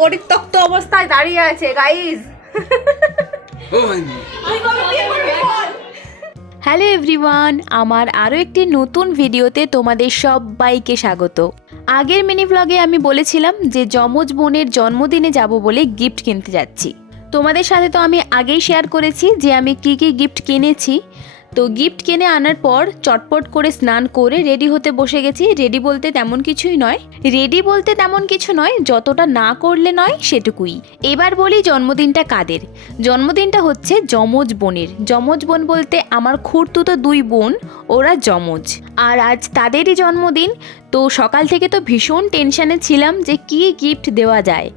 পরিত্যক্ত অবস্থায় দাঁড়িয়ে আছে গাইস। হ্যালো এভরিওয়ান, আমার আরও একটি নতুন ভিডিওতে তোমাদের সবাইকে স্বাগত। আগের মিনি ব্লগে আমি বলেছিলাম যে যমজ বোনের জন্মদিনে যাব বলে গিফট কিনতে যাচ্ছি। তোমাদের সাথে তো আমি আগেই শেয়ার করেছি যে আমি কি কি গিফট কিনেছি। তো গিফট কিনে আনার পর চটপট করে স্নান করে রেডি হতে বসে গেছি। রেডি বলতে তেমন কিছু নয়, যতটা না করলে নয় সেটুকুই। এবার বলি জন্মদিনটা কাদের। জন্মদিনটা হচ্ছে যমজ বোনের। যমজ বোন বলতে আমার খুড়তুতো 2 বোন, ওরা যমজ। আর আজ তাদেরই জন্মদিন। তো সকাল থেকে তো ভীষণ টেনশনে ছিলাম যে কি গিফট দেওয়া যায়।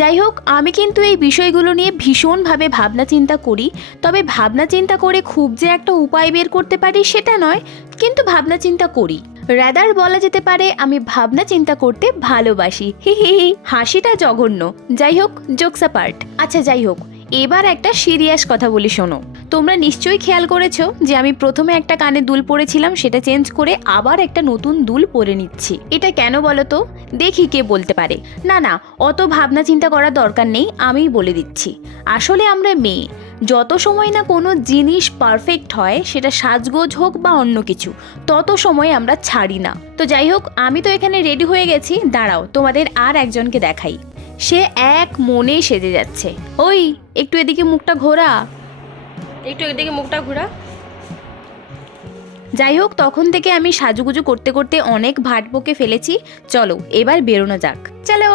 যাই হোক, আমি কিন্তু এই বিষয়গুলো নিয়ে ভীষণভাবে ভাবনা চিন্তা করি। তবে ভাবনা চিন্তা করে খুব যে একটা উপায় বের করতে পারি সেটা নয়, কিন্তু ভাবনা চিন্তা করি। রাদার বলা যেতে পারে আমি ভাবনা চিন্তা করতে ভালোবাসি। হি হি হি, হাসিটা জঘন্য। যাই হোক, জোকস অ্যাপার্ট। আচ্ছা যাই হোক, এবার একটা সিরিয়াস কথা বলি শোনো। তোমরা নিশ্চয়ই খেয়াল করেছো যে আমি প্রথমে একটা কানে দুল পরেছিলাম, সেটা চেঞ্জ করে আবার একটা নতুন দুল পরে নিচ্ছি। এটা কেন বলো তো? দেখি কে বলতে পারে। না, অত ভাবনা চিন্তা করার দরকার নেই, আমিই বলে দিচ্ছি। আসলে আমরা মেয়ে, যত সময় না কোনো জিনিস পারফেক্ট হয়, সেটা সাজগোজ হোক বা অন্য কিছু, তত সময় আমরা ছাড়ি না। তো যাই হোক, আমি তো এখানে রেডি হয়ে গেছি। দাঁড়াও, তোমাদের আর একজনকে দেখাই। সে এক মনে সেজে যাচ্ছে। ওই একটু এদিকে মুখটা ঘোরা। যাই হোক, তখন থেকে আমি সাজুগুজু করতে করতে অনেক ভাট বকে ফেলেছি। চলো এবার বেরোনো যাক, চলো।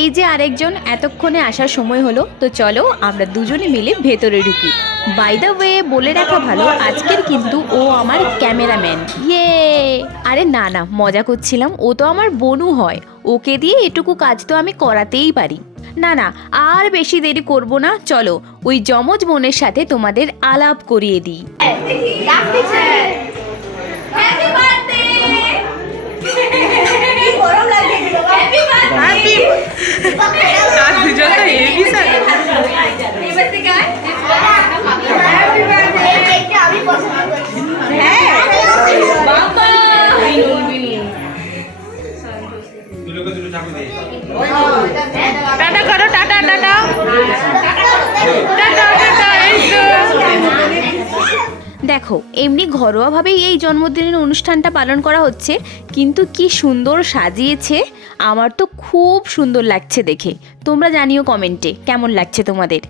এই যে আরেকজন এতক্ষণে আসার সময় হলো, তো চলো আমরা দুজনে মিলে ভেতরে ঢুকি। বাই দ্য ওয়ে, বলে রাখা ভালো, আজকের কিন্তু ও আমার ক্যামেরাম্যান। ইয়ে! আরে না, মজা করছিলাম। ও তো আমার বোনু হয়, ওকে দিয়ে এটুকু কাজ তো আমি করাতেই পারি। না, আর বেশি দেরি করব না, চলো ওই যমজ বোনের সাথে তোমাদের আলাপ করিয়ে দিই। টাটা করো, টাটা। দেখো, এমনি ঘরোয়াভাবেই এই জন্মদিনের অনুষ্ঠানটা পালন করা হচ্ছে, কিন্তু কি সুন্দর সাজিয়েছে। আমার তো খুব সুন্দর লাগছে দেখে। তোমরা জানিও কমেন্টে কেমন লাগছে তোমাদের।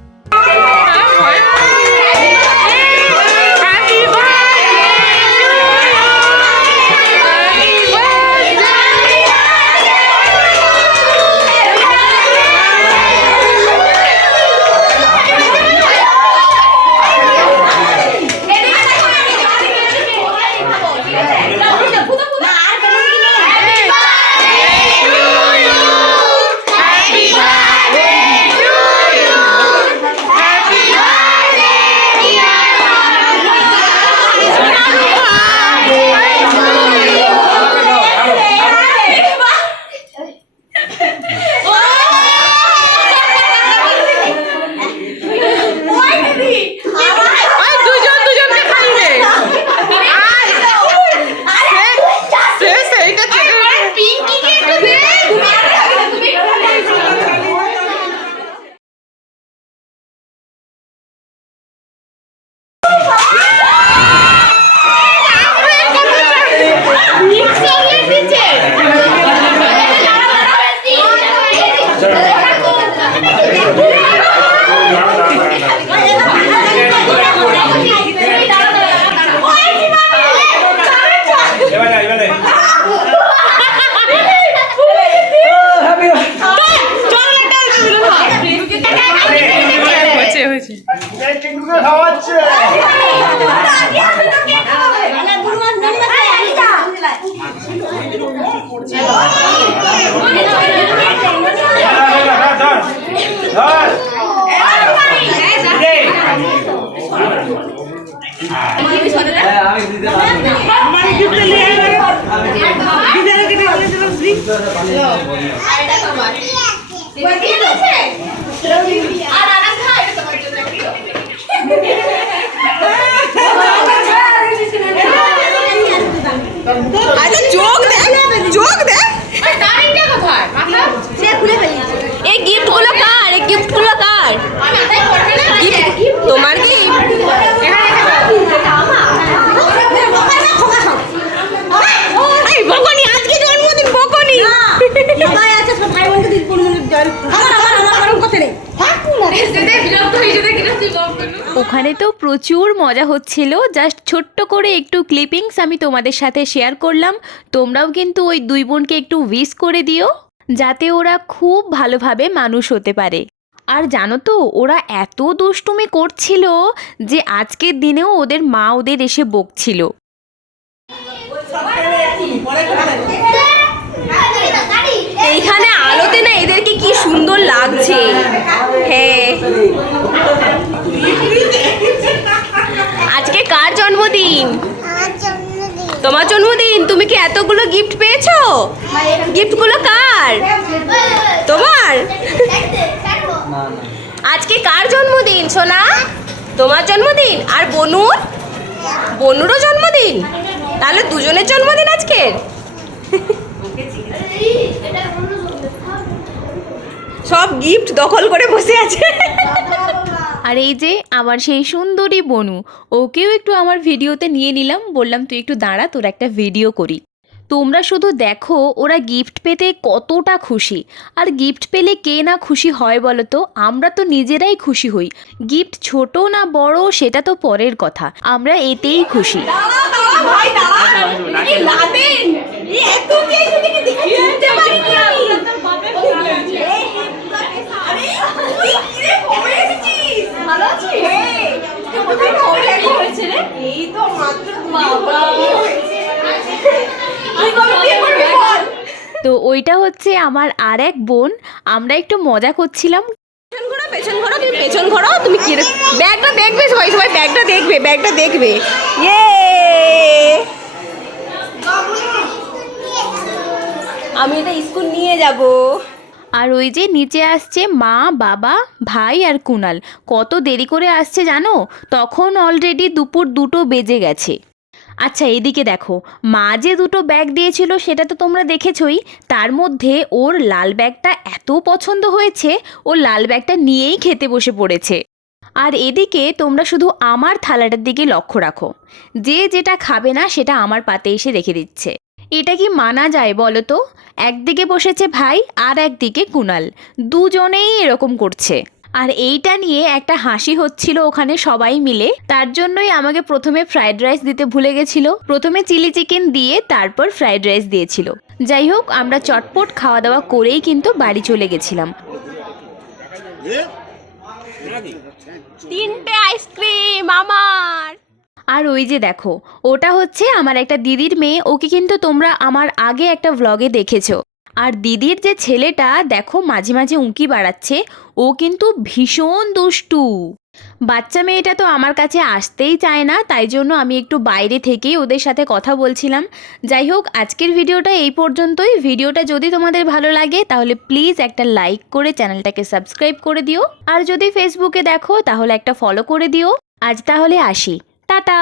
আচ্ছা চোখ দেখ, চোখ দেখ। এই গিফটগুলো কার? এই গিফটগুলো কার? তোমার গিফট? এই বকনি, আজকে জন্মদিন বকনি। ওখানে তো প্রচুর মজা হচ্ছিল। জাস্ট ছোট্ট করে একটু ক্লিপিংস আমি তোমাদের সাথে শেয়ার করলাম। তোমরাও কিন্তু ওই দুই বোনকে একটু উইশ করে দিও, যাতে ওরা খুব ভালোভাবে মানুষ হতে পারে। আর জানো তো, ওরা এত দুষ্টুমি করছিল যে আজকের দিনেও ওদের মা ওদের এসে বকছিল। এইখানে আলোতে না এদেরকে কি সুন্দর লাগছে। হ্যাঁ, আজকে কার জন্মদিন? তোমার জন্মদিন। তুমি কি এতগুলো গিফট পেয়েছো? গিফটগুলো কার? তোমার? আজকে কার জন্মদিন সোনা? তোমার জন্মদিন। আর বনুর? বনুরও জন্মদিন। তাহলে দুজনের জন্মদিন আজকের। সব গিফট দখল করে বসে আছে। আর এই যে আমার সেই সুন্দরী বনু, ওকেও একটু আমার ভিডিওতে নিয়ে নিলাম। বললাম তুই একটু দাঁড়া, তোর একটা ভিডিও করি। তোমরা শুধু দেখো ওরা গিফট পেতে কতটা খুশি। আর গিফট পেলে কে না খুশি হয় বলো তো? আমরা তো নিজেরাই খুশি হই। গিফট ছোট না বড় সেটা তো পরের কথা, আমরা এতেই খুশি। তো ওইটা হচ্ছে আমার আর এক বোন। আমরা একটু মজা করছিলাম। পেছন ঘোরো, তুমি পেছন ঘোরো। তুমি কি ব্যাগটা দেখবে? সবাই সবাই ব্যাগটা দেখবে, ব্যাগটা দেখবে। ইয়ে, আমি এটা স্কুল নিয়ে যাব। আর ওই যে নিচে আসছে মা, বাবা, ভাই আর কুনাল। কত দেরি করে আসছে জানো? তখন অলরেডি দুপুর 2টো বেজে গেছে। আচ্ছা এদিকে দেখো, মা যে 2টো ব্যাগ দিয়েছিল সেটা তো তোমরা দেখেছই। তার মধ্যে ওর লাল ব্যাগটা এত পছন্দ হয়েছে, ও লাল ব্যাগটা নিয়েই খেতে বসে পড়েছে। আর এদিকে তোমরা শুধু আমার থালাটার দিকে লক্ষ্য রাখো, যে যেটা খাবে না সেটা আমার পাতে এসে রেখে দিচ্ছে। এটা কি মানা যায় বলো তো? একদিকে বসেছে ভাই আর একদিকে কুনাল, দুজনেই এরকম করছে। আর এইটা নিয়ে একটা হাসি হচ্ছিল ওখানে সবাই মিলে। তার জন্যই আমাকে প্রথমে ফ্রাইড রাইস দিতে ভুলে গেছিল। প্রথমে চিলি চিকেন দিয়ে তারপর ফ্রাইড রাইস দিয়েছিল। যাই হোক, আমরা চটপট খাওয়া দাওয়া করেই কিন্তু বাড়ি চলে গেছিলাম। 3টে আইসক্রিম আমার। আর ওই যে দেখো, ওটা হচ্ছে আমার একটা দিদির মেয়ে। ওকে কিন্তু তোমরা আমার আগে একটা ভ্লগে দেখেছো। আর দিদির যে ছেলেটা দেখো মাঝে মাঝে উঁকি বাড়াচ্ছে, ও কিন্তু ভীষণ দুষ্টু। বাচ্চা মেয়েটা তো আমার কাছে আসতেই চায় না, তাই জন্য আমি একটু বাইরে থেকেই ওদের সাথে কথা বলছিলাম। যাই হোক, আজকের ভিডিওটা এই পর্যন্তই। ভিডিওটা যদি তোমাদের ভালো লাগে তাহলে প্লিজ একটা লাইক করে চ্যানেলটাকে সাবস্ক্রাইব করে দিও। আর যদি ফেসবুকে দেখো তাহলে একটা ফলো করে দিও। আজ তাহলে আসি, টাটা।